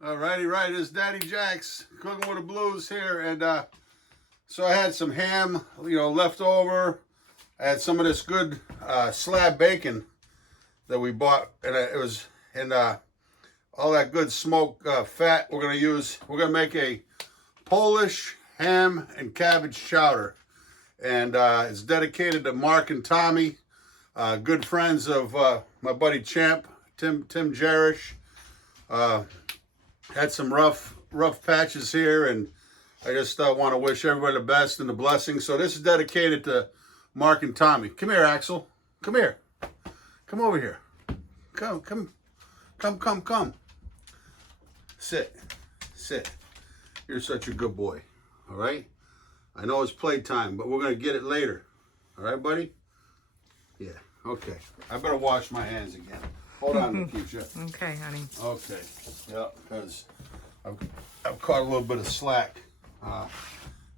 Alrighty, right, it's Daddy Jack's Cooking with the Blues here, and so I had some ham, left over. I had some of this good slab bacon that we bought, and it was all that good smoked fat. We're gonna make a Polish ham and cabbage chowder, and it's dedicated to Mark and Tommy, good friends of my buddy Champ, Tim Jarish. Had some rough patches here, and I just want to wish everybody the best and the blessings. So this is dedicated to Mark and Tommy. Come here, Axel. Come here. Come over here. Come. Sit. You're such a good boy. All right? I know it's playtime, but we're going to get it later. All right, buddy? Yeah. Okay. I better wash my hands again. Hold on, Lakeisha. Okay, honey. Okay. Yeah, because I've caught a little bit of slack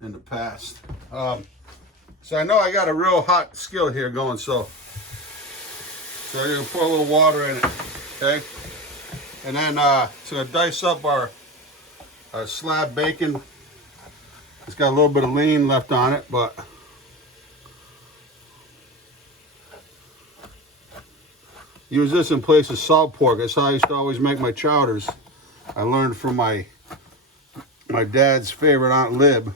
in the past. So I know I got a real hot skillet here going, so I'm going to pour a little water in it, okay? And then it's going to dice up our slab bacon. It's got a little bit of lean left on it, but use this in place of salt pork. That's how I used to always make my chowders. I learned from my dad's favorite Aunt Lib.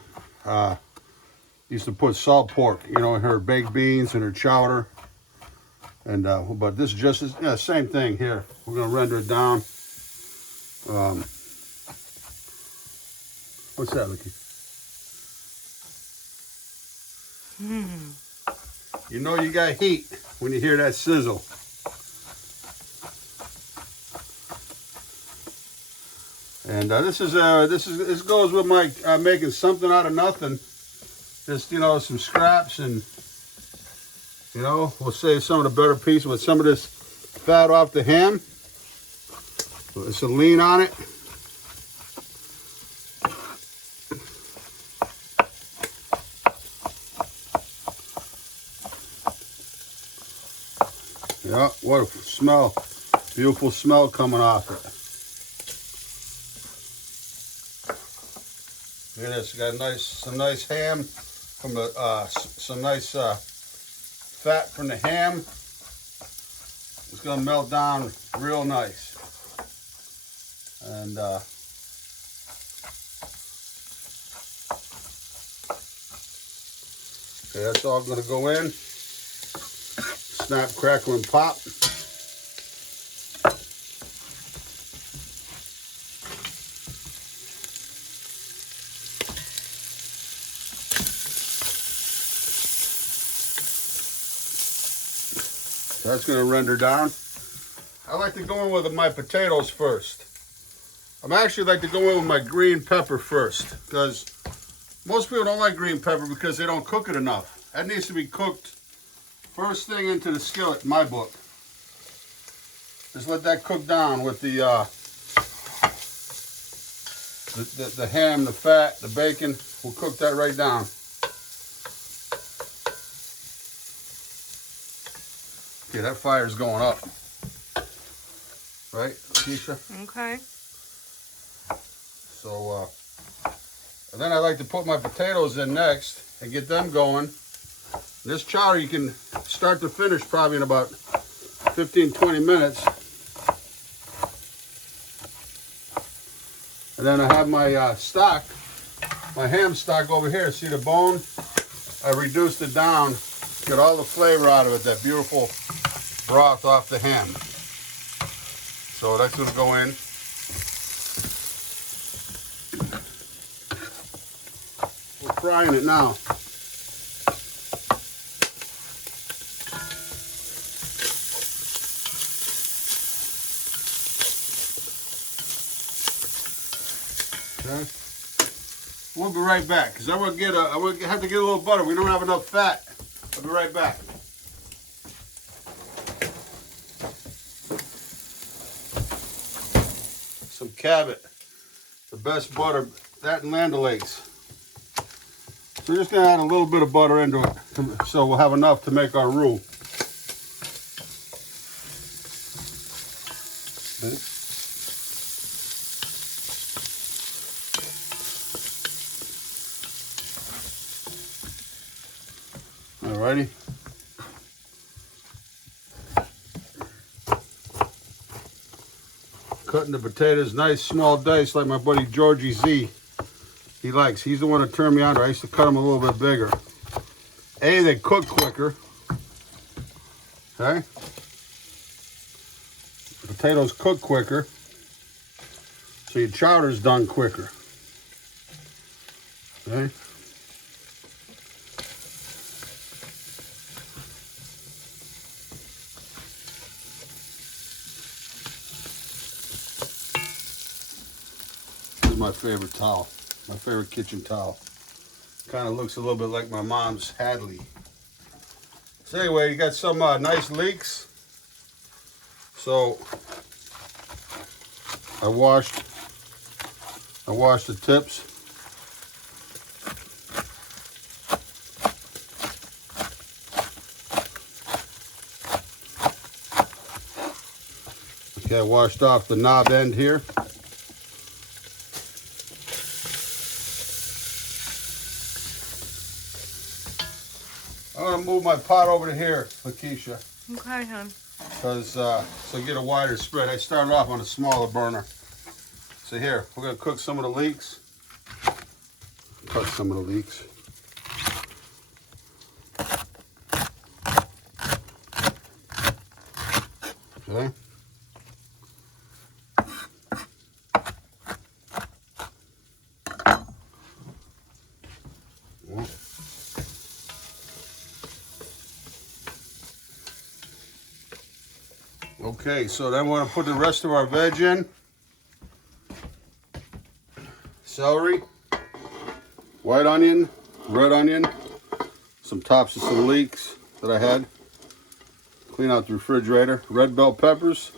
Used to put salt pork, in her baked beans and her chowder. And but this is just same thing here. We're gonna render it down. What's that, Licky? You know you got heat when you hear that sizzle. And this goes with my making something out of nothing. Just some scraps, and we'll save some of the better pieces with some of this fat off the ham. Put some lean on it. Yeah, what a smell! Beautiful smell coming off it. Look at this, we got some nice ham from the, some nice fat from the ham. It's gonna melt down real nice. And okay, that's all gonna go in. Snap, crackle, and pop. That's going to render down. I like to go in with my potatoes first. I actually like to go in with my green pepper first, because most people don't like green pepper because they don't cook it enough. That needs to be cooked first thing into the skillet in my book. Just let that cook down with the ham, the fat, the bacon. We'll cook that right down. Okay, that fire's going up. Right, Keisha? Okay. So, and then I like to put my potatoes in next and get them going. This chowder you can start to finish probably in about 15-20 minutes. And then I have my stock, my ham stock over here. See the bone? I reduced it down, get all the flavor out of it, that beautiful broth off the ham. So that's going to go in. We're frying it now. Okay. We'll be right back, because I will have to get a little butter. We don't have enough fat. I'll be right back. Some Cabbage, the best butter, that and Land O'Lakes. So we're just going to add a little bit of butter into it, so we'll have enough to make our roux. Okay. Alrighty. Cutting the potatoes nice small dice like my buddy Georgie Z. He likes. He's the one that turned me on to. I used to cut them a little bit bigger. A, they cook quicker. Okay. The potatoes cook quicker. So your chowder's done quicker. Okay. This is my favorite towel. My favorite kitchen towel. Kind of looks a little bit like my mom's Hadley. So anyway, you got some nice leeks. So I washed the tips. Okay, I washed off the knob end here. I'm gonna move my pot over to here, Lakeisha. Okay, hon. Because so get a wider spread. I started off on a smaller burner. So here, we're gonna cook some of the leeks. Cut some of the leeks. Okay. Okay, so then we're going to put the rest of our veg in. Celery, white onion, red onion, some tops of some leeks that I had. Clean out the refrigerator. Red bell peppers.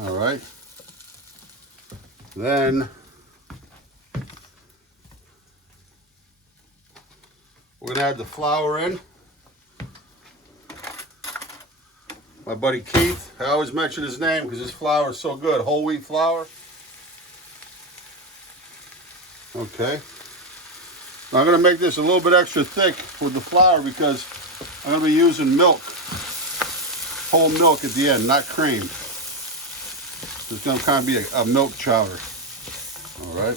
All right. Then we're going to add the flour in. My buddy Keith, I always mention his name because his flour is so good. Whole wheat flour. Okay. Now I'm going to make this a little bit extra thick with the flour because I'm going to be using milk. Whole milk at the end, not cream. It's going to kind of be a milk chowder. All right.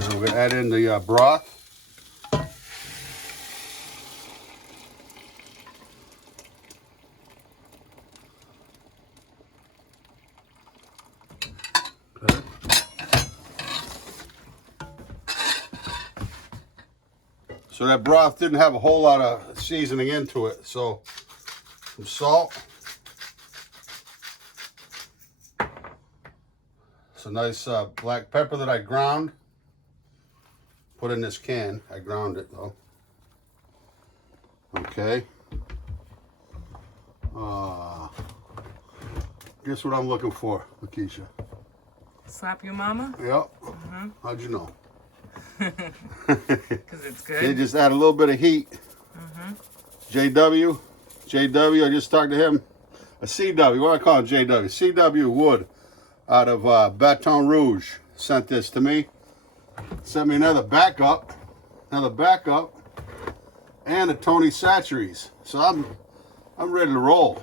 Now we're going to add in the broth. Okay. So that broth didn't have a whole lot of seasoning into it. So some salt. Some nice black pepper that I ground. Put in this can. I ground it though. Okay. Guess what I'm looking for, Lakeisha? Slap your mama? Yep. How'd you know? Because it's good. They just add a little bit of heat. JW, I just talked to him. A CW, what do I call him? JW. CW Wood out of Baton Rouge sent this to me. Sent me another backup, and a Tony Satcheries. So I'm ready to roll.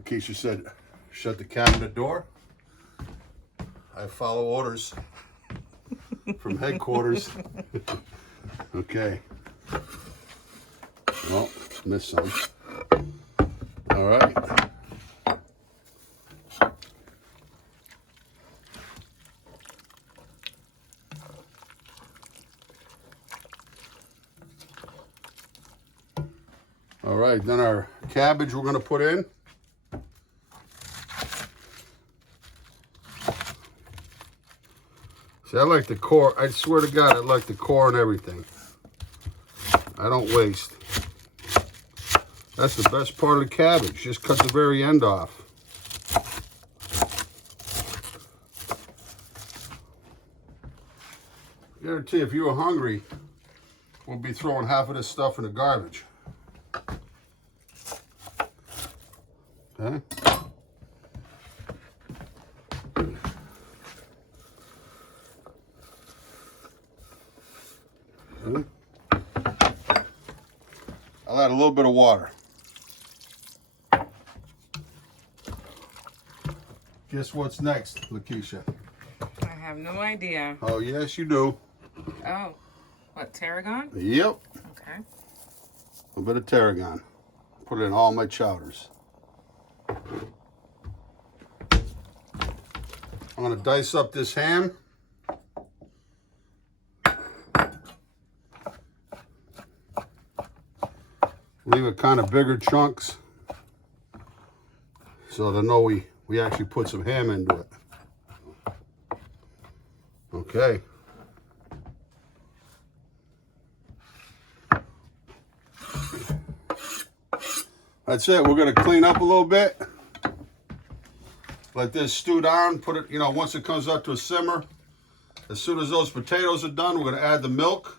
Lakeisha said, shut the cabinet door. I follow orders from headquarters. Okay. Well, missed some. All right. All right, then our cabbage we're going to put in. See, I like the core. I swear to God, I like the core and everything. I don't waste. That's the best part of the cabbage. Just cut the very end off. Guarantee if you were hungry, we'll be throwing half of this stuff in the garbage. Okay. Okay. I'll add a little bit of water. Guess what's next, Lakeisha? I have no idea. Oh, yes, you do. Oh, what, tarragon? Yep. Okay. A bit of tarragon. Put it in all my chowders. I'm going to dice up this ham. Leave it kind of bigger chunks so they know we actually put some ham into it. Okay. That's it. We're going to clean up a little bit. Let this stew down. Put it, once it comes up to a simmer, as soon as those potatoes are done, we're going to add the milk.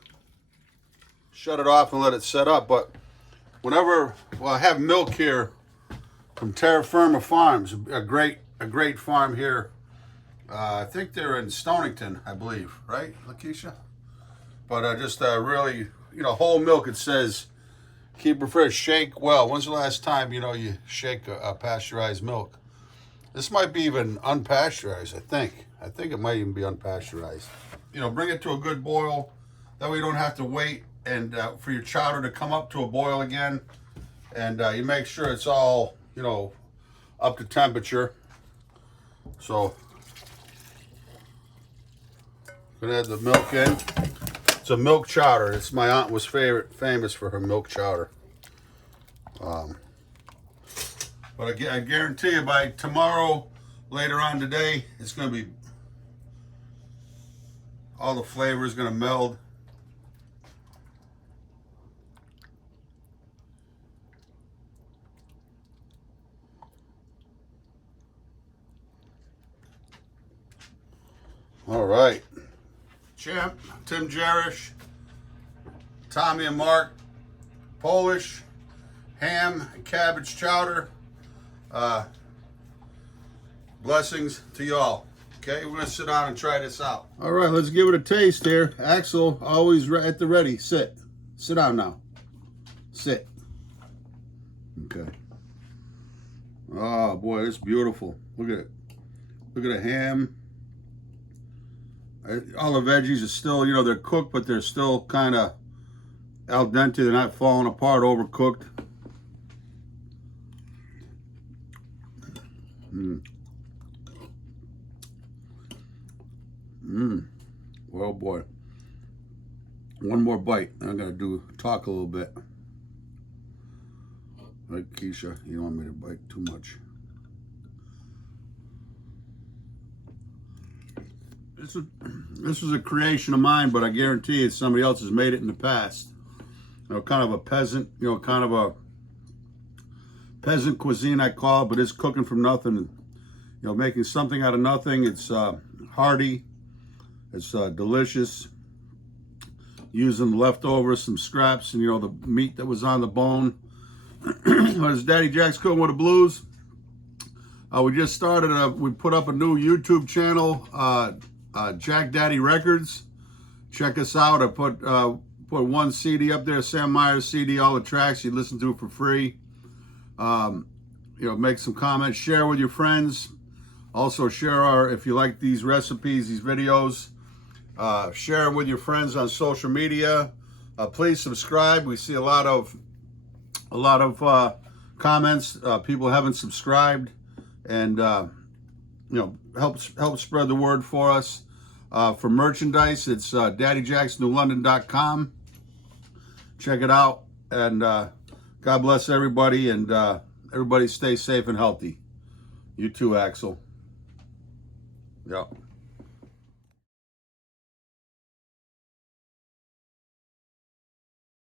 Shut it off and let it set up. But whenever, I have milk here from Terra Firma Farms, a great farm here. I think they're in Stonington, I believe, right, Lakeisha? But just really, whole milk. It says keep it fresh, shake well. When's the last time you shake a pasteurized milk? This might be even unpasteurized. I think it might even be unpasteurized. Bring it to a good boil. That way you don't have to wait and for your chowder to come up to a boil again. And you make sure it's all up to temperature. So gonna add the milk in. It's a milk chowder. It's my aunt was famous for her milk chowder. But I guarantee you by tomorrow, later on today, it's gonna be all the flavor is gonna meld. All right. Champ, Tim Jarish, Tommy and Mark, Polish, ham and cabbage chowder. Blessings to y'all. Okay, we're gonna sit down and try this out. All right, let's give it a taste here. Axel, always at the ready. Sit down now. Sit. Okay. Oh boy, it's beautiful. Look at it. Look at the ham. All the veggies are still, they're cooked, but they're still kind of al dente. They're not falling apart, overcooked. Well, boy. One more bite. I'm going to talk a little bit. Right, Keisha, you don't want me to bite too much. This was a creation of mine, but I guarantee it's somebody else has made it in the past. Kind of a peasant, kind of a peasant cuisine, I call it, but it's cooking from nothing. Making something out of nothing. It's hearty. It's delicious. Using leftovers, some scraps, and the meat that was on the bone. It's Daddy Jack's Cooking with the Blues. We just started. We put up a new YouTube channel, Jack Daddy Records. Check us out. I put one CD up there, Sam Myers CD, all the tracks you listen to for free. Make some comments, share with your friends. Also share if you like these recipes, these videos, share them with your friends on social media. Please subscribe. We see a lot of comments. People haven't subscribed, and help spread the word for us. For merchandise, it's daddyjacksnewlondon.com. Check it out, and God bless everybody, and everybody stay safe and healthy. You too, Axel. Yeah.